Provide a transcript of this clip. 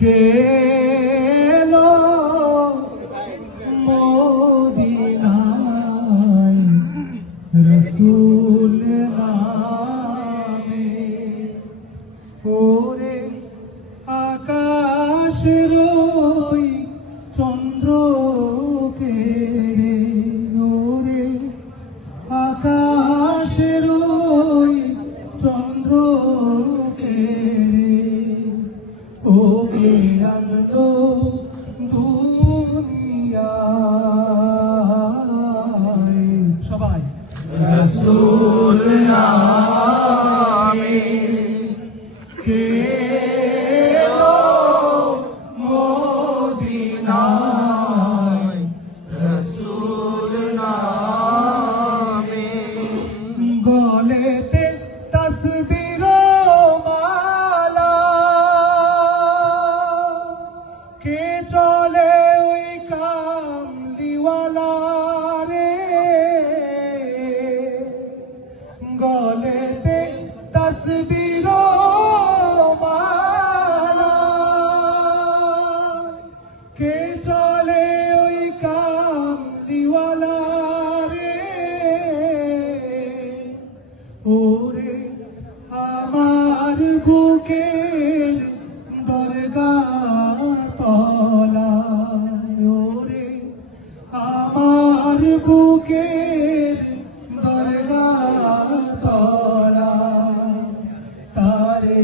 কে এলো মদিনায় রসুল নামে। ওরে আকাশের ওই চন্দ্রকে, ওরে আকাশের ওই চন্দ্রকে ওকে আনলো দুনিয়ায়। সবাই রাসূল নামে কে এলো মদিনায় রাসূল নামে। গলেতে তসবির মালা, কে চলে ওই কামলিওয়ালা রে। গলেতে তসবির মালা, কে চলে ওই কামলিওয়ালা রে। ওরে আমার বুকের দরগাহ তলায়, ওরে আমার বুকের দরগাহ তলায় তারে